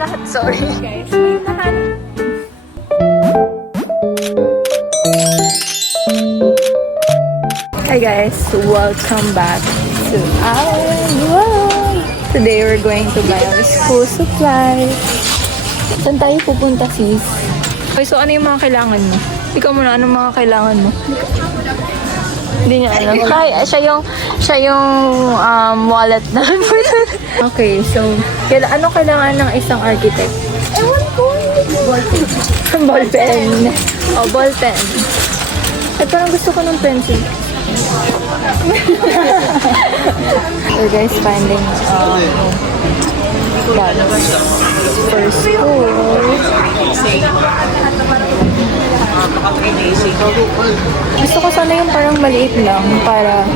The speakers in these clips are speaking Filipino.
lahat. Sorry. Guys, may nahanap. Hi guys, welcome back to our vlog. Today we're going to buy our school supplies. Saan tayo pupunta, sis? Okay, so ano yung mga kailangan mo? Ikaw muna, anong mga kailangan mo? Hindi niya alam. Siya yung wallet na. Okay, so ano kailangan ng isang architect? Ewan ko. Ballpen. Ballpen. Oh, ballpen. At parang gusto ko ng pencil. So guys, finding bags for school. Gusto ko sana yung parang maliit lang para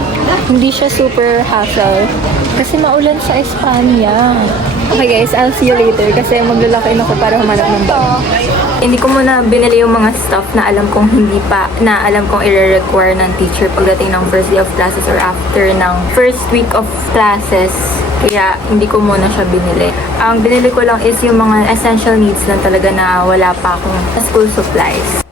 hindi siya super hassle. Kasi maulan sa Espanya. Okay guys, I'll see you later kasi maglalakain ako para humanap ng bag. Hindi ko muna binili yung mga stuff na alam kong i-require ng teacher pagdating ng first day of classes or after ng first week of classes. Kaya hindi ko muna siya binili. Ang binili ko lang is yung mga essential needs lang talaga na wala pa akong school supplies.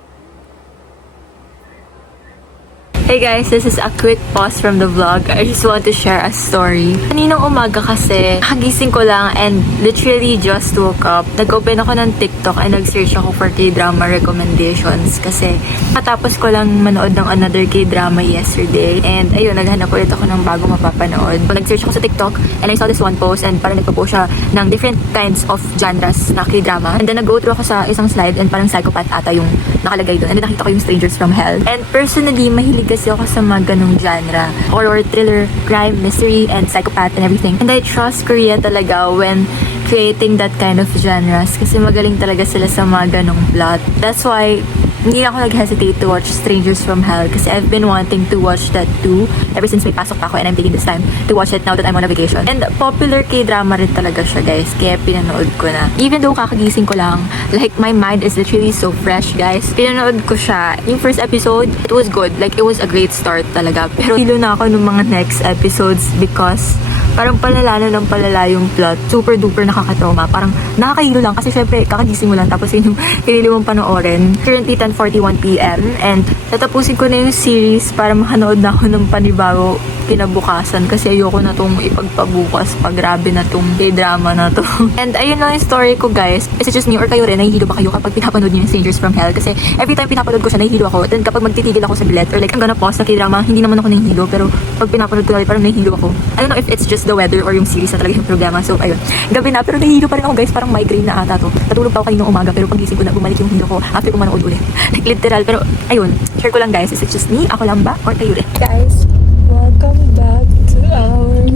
Hey guys, this is a quick pause from the vlog. I just want to share a story. Kaninang umaga kasi, kagising ko lang and literally just woke up. Nag-open ako ng TikTok and nag-search ako for K-drama recommendations kasi katapos ko lang manood ng another K-drama yesterday. And ayun, naghanap ulit ako ng bago mapapanood. Nag-search ako sa TikTok and I saw this one post and parang nagpo-post siya ng different kinds of genres na K-drama. And then nag-go through ako sa isang slide and parang psychopath ata yung nakalagay doon. And then nakita ko yung Strangers from Hell. And personally, mahilig kasi ako sa mga ganong genre. Horror, thriller, crime, mystery, and psychopath and everything. And I trust Korea talaga when creating that kind of genres kasi magaling talaga sila sa mga ganong plot. That's why hindi ako nag-hesitate to watch Strangers from Hell kasi I've been wanting to watch that too ever since may pasok pa ako and I'm taking this time to watch it now that I'm on a vacation. And popular K-drama rin talaga siya guys, kaya pinanood ko na. Even though kakagising ko lang, like my mind is literally so fresh guys. Pinanood ko siya. Yung first episode, it was good. Like it was a great start talaga. Pero hilo na ako ng mga next episodes because parang palala ng palala yung plot. Super duper nakakatrauma. Parang nakakahilo lang kasi syempre kakagising mo lang tapos yun yung pinili mong panoorin. Currently 10:41 PM and tatapusin ko na yung series para makanood na ako ng panibago kinabukasan kasi ayoko na tong ipagpabukas pag grabe na tong K-drama na to. And ayun lang yung story ko guys. Is it just me or kayo rin? Nahihilo ba kayo kapag pinapanood niyo yung Strangers from Hell? Kasi every time pinapanood ko siya, nahihilo ako. Then kapag magtitigil ako sa bilet or like I'm gonna pause sa K-drama, hindi naman ako nahihilo. Pero pag pinapanood ko parang nahihilo ako. I don't know if it's just the weather or yung series na talaga yung programa. So ayun. Gabi na pero nahihilo pa rin ako guys. Parang migraine na ata to. Natulog pa ako kaninang umaga pero pagising ko na bumalik yung hilo ko after ko manood ulit. Like literal. Pero ayun. Share ko lang guys. Is it just me? Ako lang ba? Or kayo rin? Guys, welcome back to our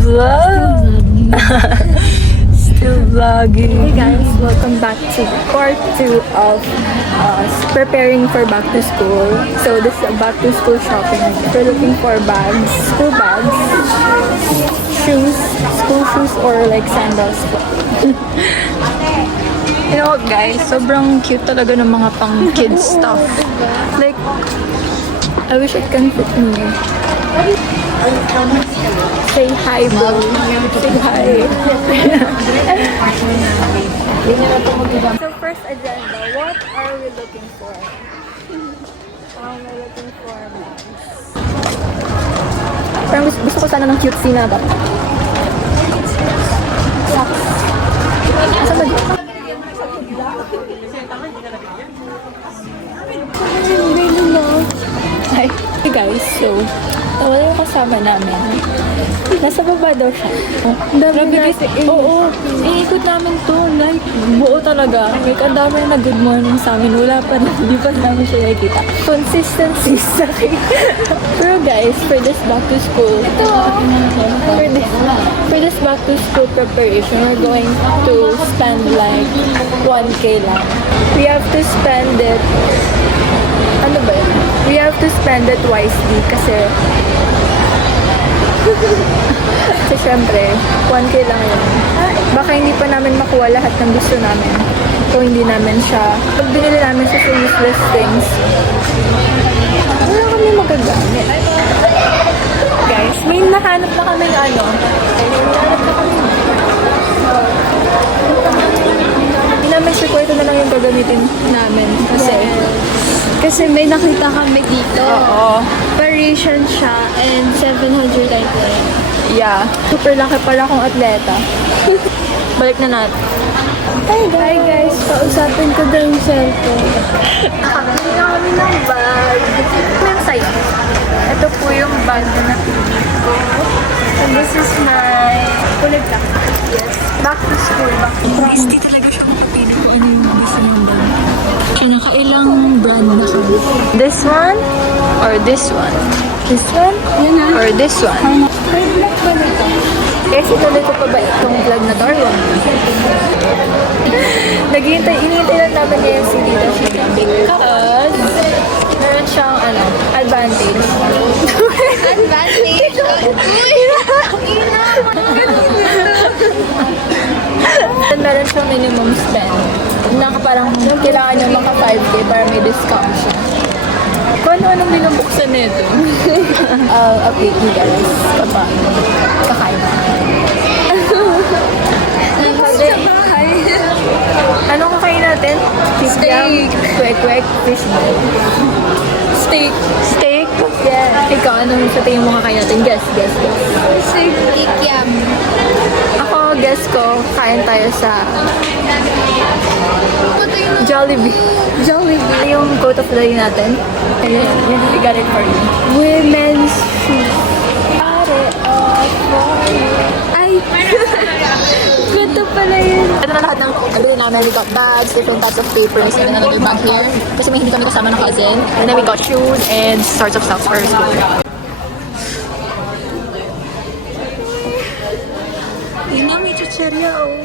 vlog. Still vlogging. Hey guys, welcome back to part 2 of us preparing for back to school. So this is a back to school shopping. We're looking for bags, school bags, shoes, school shoes or like sandals. You know what guys, sobrang cute talaga ng mga pang kids stuff. Like, I wish it can fit me. Say hi, bro. Say hi. So first agenda, what are we looking for? We're looking for bags. Parang gusto ko sana ng cutesy na ba? Socks. Asa ba dito? Hi guys, so wala yung kasama namin. Nasa baba daw siya. Oh, grabe guys. Oo, iikot namin to. Like, buo talaga. Like, ang dami na good morning sa amin. Wala pa na, hindi pa namin siya nakikita. Consistency sa Pero guys, for this back to school, for this back to school preparation, we're going to spend like 1K lang. We have to spend it ano ba yun? We have to spend it wisely kasi syempre 1K lang yun. Baka hindi pa namin makuha lahat ng gusto namin kung hindi namin siya pag binili namin siya sa useless things wala kami magagamit. Guys, may nahanap na kami nahanap na kami namin si kwarto na lang yung gagamitin namin. Kasi may nakita kami dito. Oo. Parisian siya and 700 I think. Yeah. Super laki pala akong atleta. Balik na natin. Hi guys, pausapin ko daw yung cellphone. Nakabili na kami ng bag. May sa'yo. Ito po yung bag na napili ko. And this is my kulay black. Yes. Back to school. Back to school. Hindi talaga siya makapili ko ano yung gusto ng bag. Nakailang brand na kami. This one? Or this one? This one? Or this one? May black ba nito? Kasi tuloy ko pa ba itong vlog na to or wag? Inihintay lang namin niya yung CD na siya. Because, meron siyang, advantage. Advantage? And meron siyang minimum spend. Parang kailangan niya maka 5K para may discount siya. Kung ano-anong binubuksan nito. I'll update you guys kapag kakain. Anong kakain natin? Steak. Kwek-kwek, fish ball. Steak. Steak? Yeah. Ikaw, anong sa tingin mo kakain natin? Guess. Steak. Ikyam. Ako, guess ko, kain tayo sa Jollibee. Jollibee. Yung quote of the day natin. Ayun, we got it for you. Women's shoes. Got it all for you. Ay! Ganda pala yun. Ito na lahat ng nabili namin. We got bags, different types of papers, and another bag here. Kasi may hindi kami kasama ng cousin. And then we got shoes and sorts of stuff for school. Yun na, may chicherya, oh.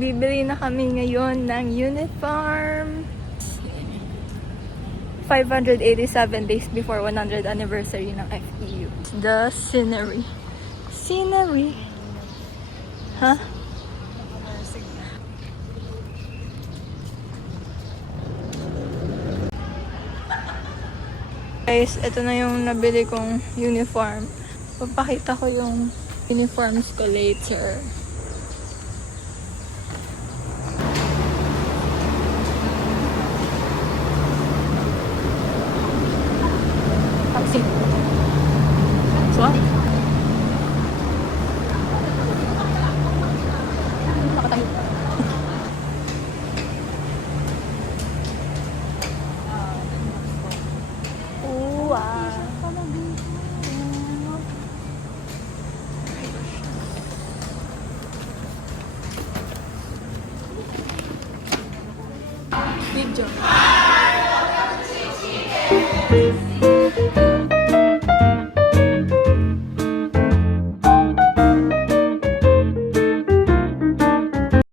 Bibili na kami ngayon ng uniform. 587 days before 100th anniversary ng FEU. The scenery. Scenery. Huh? Guys, ito na yung nabili kong uniform. Papakita ko yung uniforms ko later. Taxi. So? Nakatayo. Video.